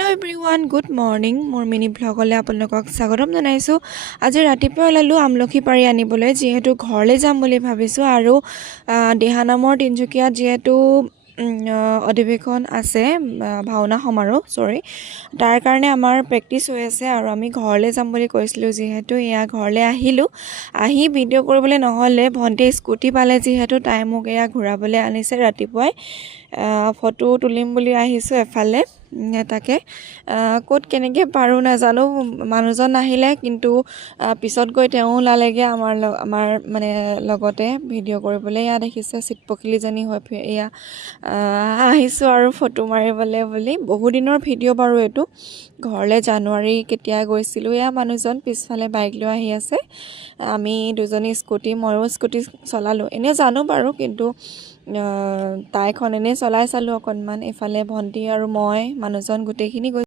Hello' everyone, good morning. মোৰ mini ব্লগলৈ আপোনালোকক স্বাগতম জনাইছোঁ। আজি ৰাতিপুৱা ওলালোঁ আমলখি পাৰি আনিবলৈ, যিহেতু ঘৰলৈ যাম বুলি ভাবিছোঁ। আৰু দিহানামৰ তিনিচুকীয়াত যিহেতু অধিৱেশন আছে, ভাওনা সমাৰোহ তাৰ কাৰণে আমাৰ প্ৰেক্টিচ হৈ আছে আৰু আমি ঘৰলৈ যাম বুলি কৈছিলোঁ। যিহেতু এয়া ঘৰলৈ আহিলোঁ, আহি ভিডিঅ' কৰিবলৈ নহ'লে, ভণ্টিয়ে স্কুটি পালে যিহেতু তাই মোক এয়া ঘূৰাবলৈ আনিছে। ৰাতিপুৱাই ফটো তুলিম বুলি আহিছোঁ এফালে, তাকে ক'ত কেনেকৈ পাৰোঁ নাজানো। মানুহজন নাহিলে, কিন্তু পিছত গৈ তেওঁ ওলালেগৈ আমাৰ মানে লগতে ভিডিঅ' কৰিবলৈ। এয়া দেখিছে চিটপখিলিজনী হৈ এয়া আহিছোঁ আৰু ফটো মাৰিবলৈ বুলি। বহুদিনৰ ভিডিঅ' বাৰু এইটো। ঘৰলৈ জানুৱাৰী কেতিয়া গৈছিলোঁ। এয়া মানুহজন পিছফালে বাইক লৈ আহি আছে, আমি দুজনী স্কুটি, ময়ো স্কুটি চলালোঁ। এনেই জানো বাৰু, কিন্তু তাইখন এনেই চলাই চালোঁ অকণমান। এইফালে ভণ্টি আৰু মই, মানুহজন গোটেইখিনি গৈছোঁ।